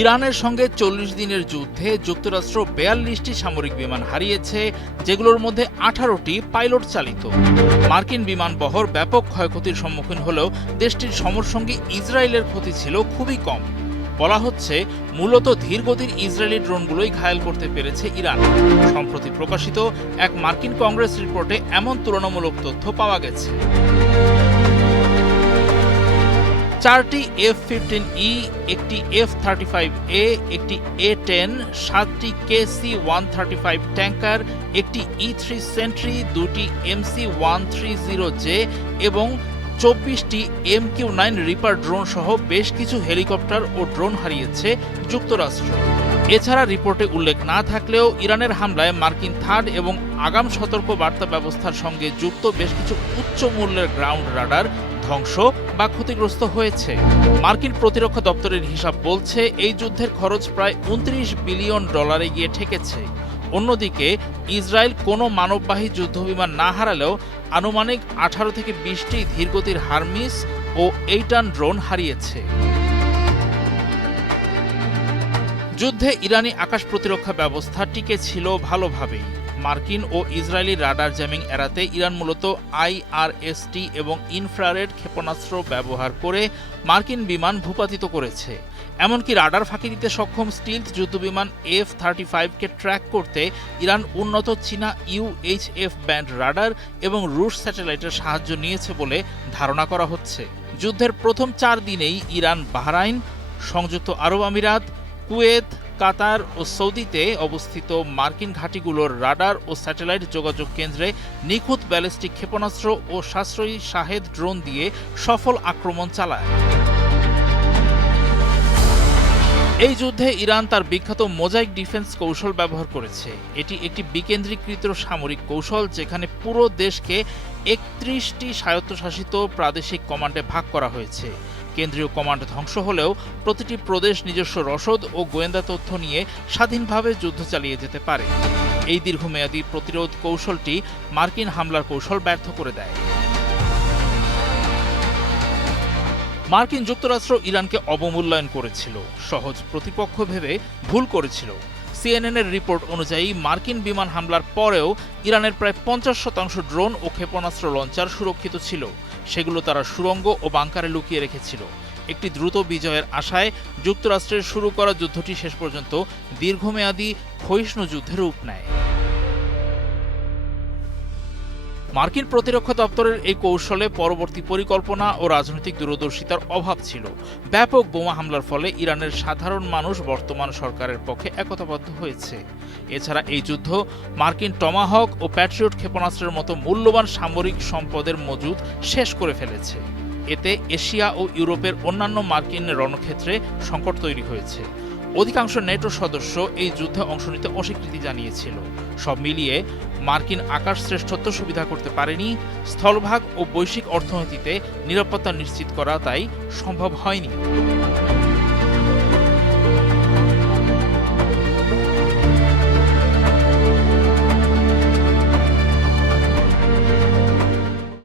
ইরানের সঙ্গে ৪০ দিনের যুদ্ধে যুক্তরাষ্ট্র ৪২টি সামরিক বিমান হারিয়েছে, যেগুলোর মধ্যে ১৮টি পাইলট চালিত। মার্কিন বিমান বহর ব্যাপক ক্ষয়ক্ষতির সম্মুখীন হলেও দেশটির সমরসঙ্গী ইসরায়েলের ক্ষতি ছিল খুবই কম। বলা হচ্ছে মূলত ধীরগতির ইসরায়েলি ড্রোনগুলোই ঘায়েল করতে পেরেছে ইরান। সম্প্রতি প্রকাশিত এক মার্কিন কংগ্রেস রিপোর্টে এমন তুলনামূলক তথ্য পাওয়া গেছে। ৪টি F-15E, একটি F-35A, একটি A-10, ৭টি KC-135 ট্যাঙ্কার, একটি E-3 সেন্ট্রি, ২টি MC-130J এবং ২৪টি MQ-9 রিপার ড্রোন সহ বেশ কিছু হেলিকপ্টার ও ড্রোন হারিয়েছে যুক্তরাষ্ট্র। এছাড়া রিপোর্টে উল্লেখ না থাকলেও ইরানের হামলায় মার্কিন থার্ড এবং আগাম সতর্ক বার্তা ব্যবস্থার সঙ্গে যুক্ত বেশ কিছু উচ্চ মূল্যের গ্রাউন্ড রাডার ধ্বংস বা ক্ষতিগ্রস্ত হয়েছে। মার্কিন প্রতিরক্ষা দপ্তরের হিসাব বলছে এই যুদ্ধের খরচ প্রায় $২৯ বিলিয়ন গিয়ে ঠেকেছে। অন্যদিকে ইসরায়েল কোনো মানববাহী যুদ্ধবিমান না হারালেও আনুমানিক ১৮ থেকে ২০টি ধীরগতির হারমিস ও এইটান ড্রোন হারিয়েছে। যুদ্ধে ইরানি আকাশ প্রতিরক্ষা ব্যবস্থা টিকে ছিল ভালোভাবেই। মার্কিন ও ইসরায়েলি রাডার জ্যামিং এড়াতে ইরান মূলত IRST এবং ইনফ্রারেড ক্ষেপণাস্ত্র ব্যবহার করে মার্কিন বিমান ভূপাতিত করেছে। এমনকি রাডার ফাঁকি দিতে সক্ষম স্টিলথ যুদ্ধবিমান F-35কে ট্র্যাক করতে ইরান উন্নত চীনা UHF ব্যান্ড রাডার এবং রুশ স্যাটেলাইটের সাহায্য নিয়েছে বলে ধারণা করা হচ্ছে। যুদ্ধের প্রথম ৪ দিনেই ইরান বাহরাইন, সংযুক্ত আরব আমিরাত, কুয়েত, কাতার ও সৌদিতে অবস্থিত মার্কিন ঘাঁটিগুলোর রাডার ও স্যাটেলাইট যোগাযোগ কেন্দ্রে নিখুঁত ব্যালিস্টিক ক্ষেপণাস্ত্র ও সাশ্রয়ী শাহেদ ড্রোন দিয়ে সফল আক্রমণ চালায়। এই যুদ্ধে ইরান তার বিখ্যাত মোজাইক ডিফেন্স কৌশল ব্যবহার করেছে। এটি একটি বিকেন্দ্রীকৃত সামরিক কৌশল যেখানে পুরো দেশকে ৩১টি স্বায়ত্তশাসিত প্রাদেশিক কমান্ডে ভাগ করা হয়েছে। কেন্দ্রীয় কমান্ড ধ্বংস হলেও প্রতিটি প্রদেশ নিজস্ব রসদ ও গোয়েন্দা তথ্য নিয়ে স্বাধীনভাবে যুদ্ধ চালিয়ে যেতে পারে। এই দীর্ঘমেয়াদী প্রতিরোধ কৌশলটি মার্কিন হামলার কৌশল ব্যর্থ করে দেয়। মার্কিন যুক্তরাষ্ট্র ইরানকে অবমূল্যায়ন করেছিল, সহজ প্রতিপক্ষ ভেবে ভুল করেছিল। CNN-এর রিপোর্ট অনুযায়ী মার্কিন বিমান হামলার পরেও ইরানের প্রায় ৫০% ড্রোন ও ক্ষেপণাস্ত্র লঞ্চার সুরক্ষিত ছিল। সেগুলো তারা সুড়ঙ্গ ও বাংকারে লুকিয়ে রেখেছিল। একটি দ্রুত বিজয়ের আশায় যুক্তরাষ্ট্রের শুরু করা যুদ্ধটি শেষ পর্যন্ত দীর্ঘমেয়াদী ক্ষয়িষ্ণু যুদ্ধের রূপ নেয়। মার্কিন প্রতিরক্ষা দপ্তরের এই কৌশলে পরবর্তী পরিকল্পনা ও রাজনৈতিক দূরদর্শিতার অভাব ছিল। ব্যাপক বোমা হামলার ফলে ইরানের সাধারণ মানুষ বর্তমান সরকারের পক্ষে একতাবদ্ধ হয়েছে। এছাড়া এই যুদ্ধ মার্কিন টমাহক ও প্যাট্রিয়ট ক্ষেপণাস্ত্রের মতো মূল্যবান সামরিক সম্পদের মজুদ শেষ করে ফেলেছে। এতে এশিয়া ও ইউরোপের অন্যান্য মার্কিন রণক্ষেত্রে সংকট তৈরি হয়েছে। অধিকাংশ নেটো সদস্য এই যুদ্ধে অংশ নিতে অস্বীকৃতি জানিয়েছিল। সব মিলিয়ে মার্কিন আকাশ শ্রেষ্ঠত্ব সুবিধা করতে পারেনি। স্থলভাগ ও বৈশ্বিক অর্থনীতিতে নিরাপত্তা নিশ্চিত করা তাই সম্ভব হয়নি।